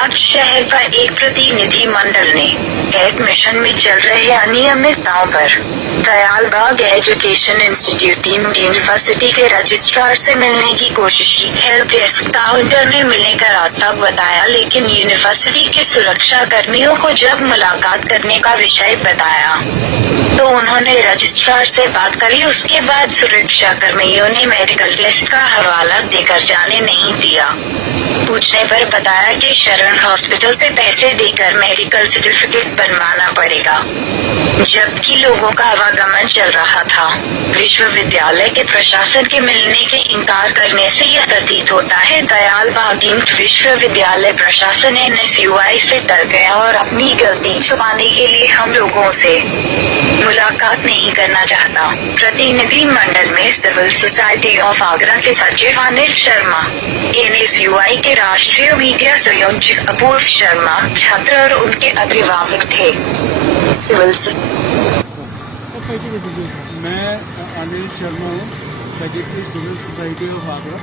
आज शहर का एक प्रतिनिधि मंडल ने एडमिशन में चल रहे अनियमितताओं पर दयालबाग एजुकेशन इंस्टीट्यूट यूनिवर्सिटी के रजिस्ट्रार से मिलने की कोशिश की। हेल्प डेस्क काउंटर में मिलने का रास्ता बताया, लेकिन यूनिवर्सिटी के सुरक्षा कर्मियों को जब मुलाकात करने का विषय बताया तो उन्होंने रजिस्ट्रार से बात करी। उसके बाद सुरक्षा कर्मियों ने मेडिकल टेस्ट का हवाला देकर जाने नहीं दिया। पूछने पर बताया कि शरण हॉस्पिटल से पैसे देकर मेडिकल सर्टिफिकेट बनवाना पड़ेगा, जबकि लोगों का आवागमन चल रहा था। विश्वविद्यालय के प्रशासन के मिलने के इनकार करने से यह प्रतीत होता है दयालबाग विश्वविद्यालय प्रशासन NSUI से डर गया और अपनी गलती छुपाने के लिए हम लोगों से मुलाकात नहीं करना चाहता। प्रतिनिधि मंडल में सिविल सोसाइटी ऑफ आगरा के सचिव अनिल शर्मा, NSUI के राष्ट्रीय मीडिया संयोजक अपूर्व शर्मा, छात्र और उनके अभिभावक थे। मैं अनिल शर्मा हूँ, secretary civil society of Agra.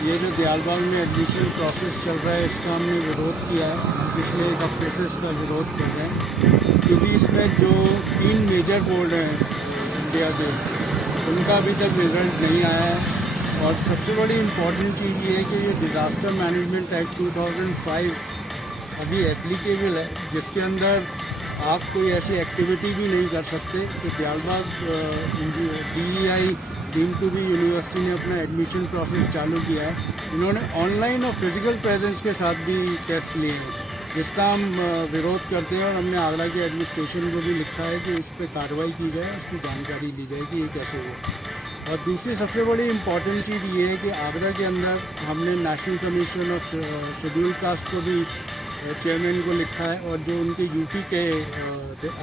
ये जो दयालबाग में एडमिशन प्रोसेस चल रहा है, इसका हमने विरोध किया है। हम पिछले एक हफ्ते से इसका विरोध कर रहे हैं, क्योंकि इसमें जो 3 मेजर बोर्ड हैं इंडिया के, उनका अभी तक रिजल्ट नहीं आया है। और सबसे बड़ी इम्पॉर्टेंट चीज़ ये है कि ये डिज़ास्टर मैनेजमेंट एक्ट 2005 अभी एप्लीकेबल है, जिसके अंदर आप कोई ऐसी एक्टिविटी भी नहीं कर सकते। तो Dayalbagh DEI deem to be university ने अपना एडमिशन प्रोसेस चालू किया है। इन्होंने ऑनलाइन और फिजिकल प्रेजेंस के साथ भी टेस्ट लिए हैं, जिसका हम विरोध करते हैं। और हमने आगरा के एडमिनिस्ट्रेशन को भी लिखा है कि इस पर कार्रवाई की जाए, उसकी जानकारी ली जाए कि ये कैसे हुआ। और दूसरी सबसे बड़ी इम्पॉर्टेंट चीज़ ये है कि आगरा के अंदर हमने national commission of schedule caste को भी चेयरमैन को लिखा है, और जो उनके यूपी के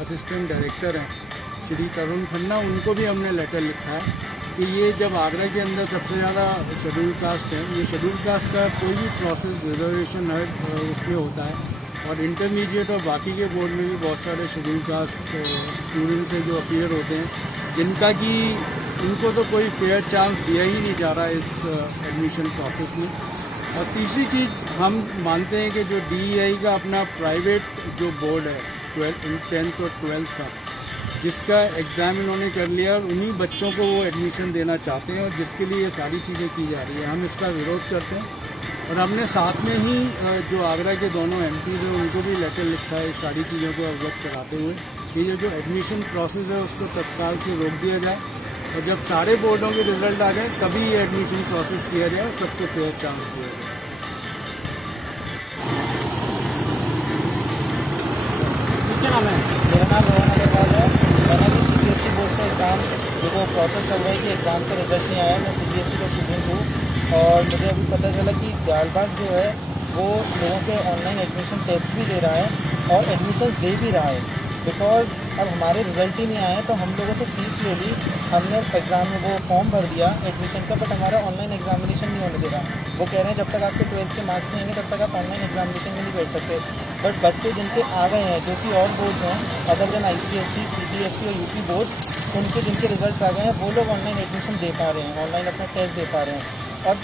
असिस्टेंट डायरेक्टर हैं श्री तरुण खन्ना, उनको भी हमने लेटर लिखा है कि ये जब आगरा के अंदर सबसे ज़्यादा शेड्यूल कास्ट है, ये शेड्यूल कास्ट का कोई भी प्रोसेस रिजर्वेशन है उसमें होता है। और इंटरमीडिएट और बाकी के बोर्ड में भी बहुत सारे शेड्यूल कास्ट स्टूडेंट्स हैं जो अपीयर होते हैं, जिनका कि उनको तो कोई फेयर चांस दिया ही नहीं जा रहा है इस एडमिशन प्रोसेस में। और तीसरी चीज़, हम मानते हैं कि जो DEI का अपना प्राइवेट जो बोर्ड है 10th और 12th का, जिसका एग्ज़ाम इन्होंने कर लिया, और उन्हीं बच्चों को वो एडमिशन देना चाहते हैं, और जिसके लिए ये सारी चीज़ें की जा रही है, हम इसका विरोध करते हैं। और हमने साथ में ही जो आगरा के दोनों MPs हैं उनको भी लेटर लिखा है, सारी चीज़ों को अवगत कराते हुए कि ये जो एडमिशन प्रोसेस है उसको तत्काल से रोक दिया जाए, और जब सारे बोर्डों के रिजल्ट आ गए तभी ये एडमिशन प्रोसेस किया जाए और सबको फेयर चांस दिया जाए। क्या नाम है? मेरा नाम रोहन अग्रवाल है। मैंने भी CBSE बोर्ड से एग्ज़ाम जो प्रोसेस चल रहा है कि एग्ज़ाम का रिजल्ट नहीं आया। मैं CBSE का स्टूडेंट हूँ, और मुझे अभी पता चला कि दयालबाग जो है वो लोगों के ऑनलाइन एडमिशन टेस्ट भी दे रहा है और एडमिशन दे भी रहा है। बिकॉज अब हमारे रिजल्ट ही नहीं आए, तो हम लोगों से फीस ले ली, हमने एग्ज़ाम में वो फॉर्म भर दिया एडमिशन का, बट हमारा ऑनलाइन एग्जामिनेशन नहीं होने दे रहा। वो कह रहे हैं जब तक आपके 12th के मार्क्स नहीं आएंगे तब तक आप ऑनलाइन एग्जामिनेशन में नहीं बैठ सकते। बट बच्चे जिनके आ गए हैं, जो कि और बोर्ड्स हैं अदर देन ICSE, CBSE और UP बोर्ड, उनके जिनके रिजल्ट्स आ गए हैं वो लोग ऑनलाइन एडमिशन दे पा रहे हैं, ऑनलाइन अपना टेस्ट दे पा रहे हैं। और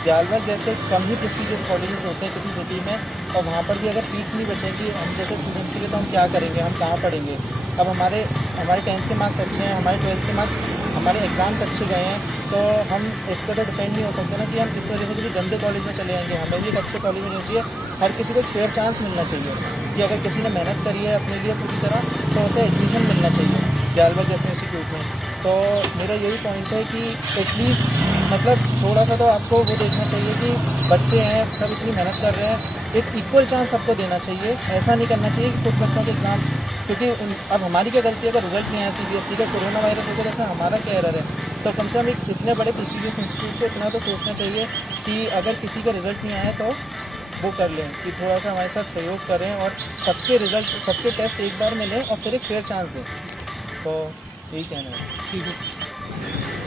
दयालबाग जैसे कम ही प्रेस्टिजियस कॉलेजेस होते हैं किसी सिटी में, और वहाँ पर भी अगर सीट्स नहीं बचेंगी हम जैसे स्टूडेंट्स के लिए, तो हम क्या करेंगे, हम कहाँ पढ़ेंगे। अब हमारे 10th के मार्क्स अच्छे हैं, हमारे 12th के मार्क्स, हमारे एग्ज़ाम्स अच्छे गए हैं, तो हम इस पर तो डिपेंड नहीं हो सकते ना कि हम इस वजह से किसी गंदे कॉलेज में चले जाएंगे। हमें भी एक अच्छे कॉलेज में जाना चाहिए। हर किसी को एक फेयर चांस मिलना चाहिए कि अगर किसी ने मेहनत करी है अपने लिए पूरी तरह, तो उसे एडमिशन मिलना चाहिए दयालबाग जैसे इंस्टीट्यूट में। तो मेरा यही पॉइंट है कि एटलीस्ट मतलब थोड़ा सा तो आपको वो देखना चाहिए कि बच्चे हैं, सब इतनी मेहनत कर रहे हैं, एक इक्वल चांस सबको देना चाहिए। ऐसा नहीं करना चाहिए कि कुछ बच्चों के एग्ज़ाम, क्योंकि अब हमारी क्या गलती है अगर रिजल्ट नहीं आया CBSE का, कोरोना वायरस हो गया, तो हमारा क्या एरर है। तो कम से कम एक इतने बड़े प्रेस्टिजियस इंस्टीट्यूट को इतना तो सोचना चाहिए कि अगर किसी का रिजल्ट नहीं आया तो वो कर लें, कि थोड़ा सा हमारे साथ सहयोग करें और सबके रिजल्ट, सबके टेस्ट एक बार में लें और फिर एक फेयर चांस दें। तो यही कहना है। ठीक है।